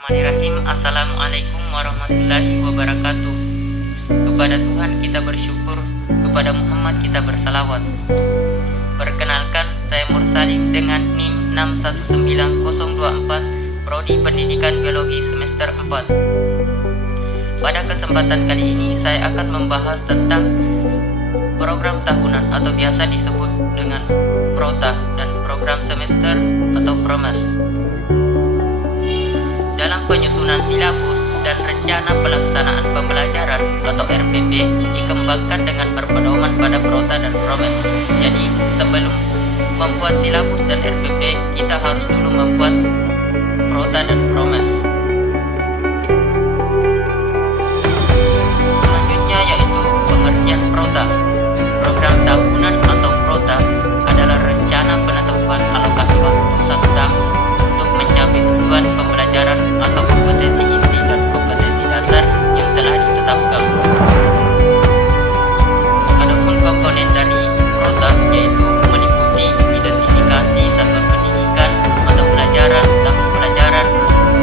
Bismillahirrahmanirrahim. Assalamualaikum warahmatullahi wabarakatuh. Kepada Tuhan kita bersyukur, kepada Muhammad kita bersalawat. Perkenalkan, saya Mursalin dengan NIM 619024, Prodi Pendidikan Biologi semester 4. Pada kesempatan kali ini saya akan membahas tentang program tahunan atau biasa disebut dengan Prota dan program semester atau Promes. Dalam penyusunan silabus dan rencana pelaksanaan pembelajaran atau RPP dikembangkan dengan berpedoman pada Prota dan Promes. Jadi sebelum membuat silabus dan RPP, kita harus dulu membuat Prota dan Promes. Selanjutnya yaitu pengertian Prota. Program tahunan atau Prota adalah rencana penetapan alokasi waktu 1 tahun untuk mencapai tujuan pembelajaran atau kompetensi inti dan kompetensi dasar yang telah ditetapkan. Adapun komponen dari Prota yaitu meliputi identifikasi satuan pendidikan atau pelajaran, tahun pelajaran,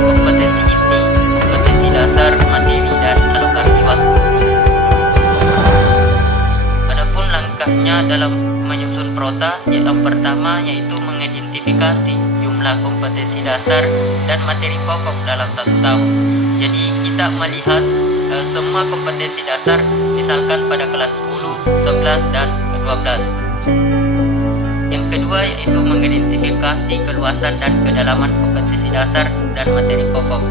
kompetensi inti, kompetensi dasar, materi, dan alokasi waktu. Adapun langkahnya dalam menyusun Prota, yang pertama yaitu mengidentifikasi jumlah kompetensi dasar dan materi pokok dalam 1 tahun. Jadi kita melihat semua kompetensi dasar misalkan pada kelas 10, 11, dan 12. Yang kedua yaitu mengidentifikasi keluasan dan kedalaman kompetensi dasar dan materi pokok.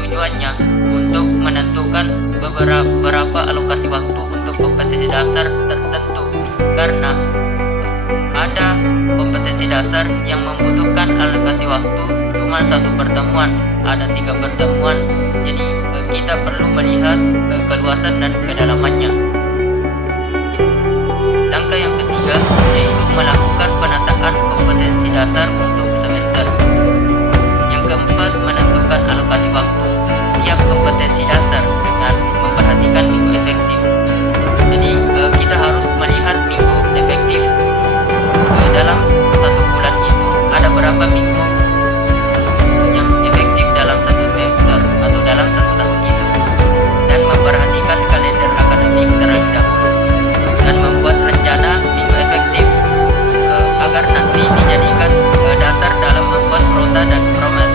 Tujuannya untuk menentukan beberapa alokasi waktu untuk kompetensi dasar tertentu, karena ada kompetensi dasar yang membutuhkan alokasi waktu cuma 1 pertemuan, ada 3 pertemuan. Jadi kita perlu melihat keluasan dan kedalamannya. Langkah yang ketiga yaitu melakukan penataan kompetensi dasar untuk semester. Yang keempat, menentukan alokasi waktu tiap kompetensi dasar dengan memperhatikan minggu efektif. Jadi kita harus melihat minggu efektif. Dalam 1 bulan itu ada berapa minggu yang efektif dalam 1 semester atau dalam 1 tahun itu, dan memperhatikan kalender akademik terlebih dahulu dan membuat rencana minggu efektif agar nanti dijadikan dasar dalam membuat Prota dan Promes.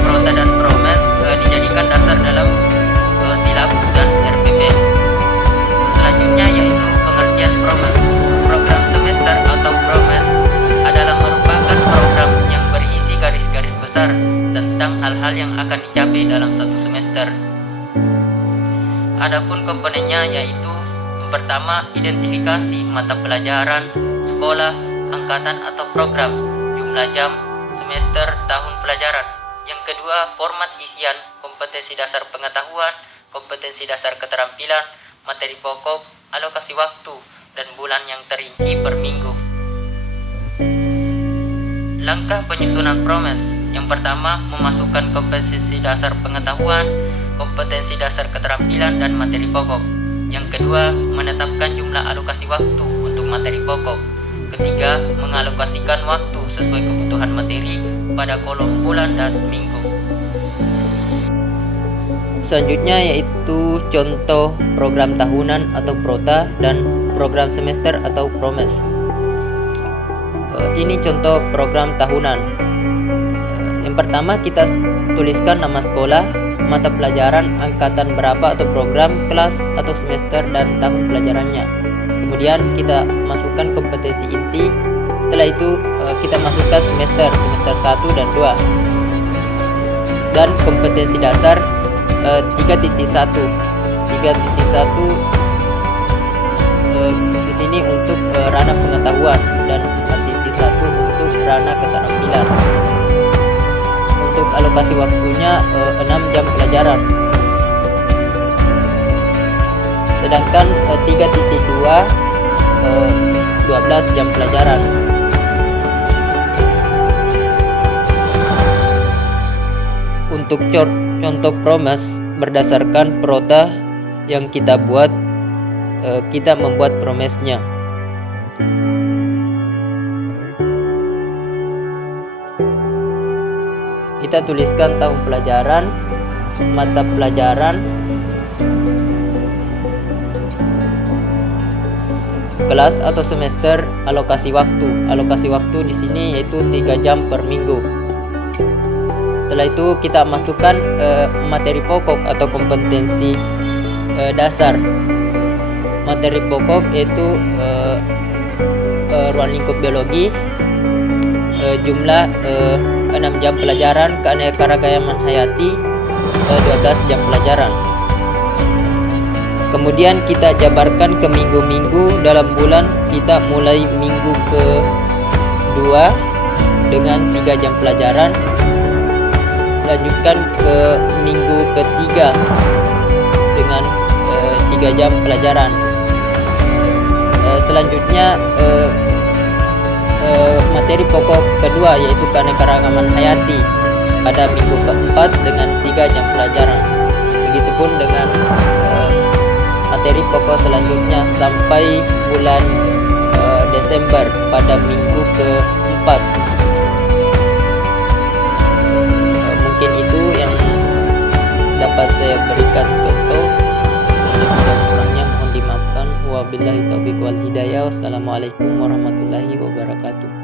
Prota dan Promes dijadikan dasar dalam silabus dan RPP. Selanjutnya yaitu pengertian Promes. Program semester atau Promes adalah merupakan program yang berisi garis-garis besar tentang hal-hal yang akan dicapai dalam 1 semester. Adapun komponennya yaitu yang pertama, identifikasi mata pelajaran, sekolah, angkatan atau program, jumlah jam, semester, tahun pelajaran. Yang kedua, format isian, kompetensi dasar pengetahuan, kompetensi dasar keterampilan, materi pokok, alokasi waktu, dan bulan yang terinci per minggu. Langkah penyusunan Promes. Yang pertama, memasukkan kompetensi dasar pengetahuan, kompetensi dasar keterampilan, dan materi pokok. Yang kedua, menetapkan jumlah alokasi waktu untuk materi pokok. Ketiga, mengalokasikan waktu sesuai kebutuhan materi pada kolom bulan dan minggu. Selanjutnya yaitu contoh program tahunan atau Prota dan program semester atau Promes. Ini contoh program tahunan. Yang pertama, kita tuliskan nama sekolah, mata pelajaran, angkatan berapa atau program, kelas atau semester, dan tahun pelajarannya. Kemudian kita masukkan kompetensi inti. Setelah itu kita masukkan semester 1 dan 2. Dan kompetensi dasar 3.1 di sini untuk ranah pengetahuan dan 4.1 untuk ranah keterampilan. Untuk alokasi waktunya 6 jam pelajaran. Sedangkan 3.2 12 jam pelajaran. Untuk contoh Promes berdasarkan Prota yang kita buat, kita membuat Promesnya. kita tuliskan tahun pelajaran, mata pelajaran, kelas atau semester, alokasi waktu. Alokasi waktu di sini yaitu 3 jam per minggu. Setelah itu kita masukkan materi pokok atau kompetensi dasar. Materi pokok yaitu ruang lingkup biologi, jumlah 6 jam pelajaran, keanekaragaman hayati, 12 jam pelajaran. Kemudian kita jabarkan ke minggu-minggu dalam bulan. Kita mulai minggu ke-2 dengan 3 jam pelajaran, lanjutkan ke minggu ke-3 dengan 3 jam pelajaran. Selanjutnya materi pokok kedua yaitu keanekaragaman hayati pada minggu ke-4 dengan 3 jam pelajaran. Begitupun dengan materi pokok selanjutnya sampai bulan Desember pada minggu ke-4. Mungkin itu yang dapat saya berikan contoh. Lebih dan kurangnya mohon dimaafkan. Wabillahi taufiq wal hidayah. Wassalamualaikum warahmatullahi wabarakatuh.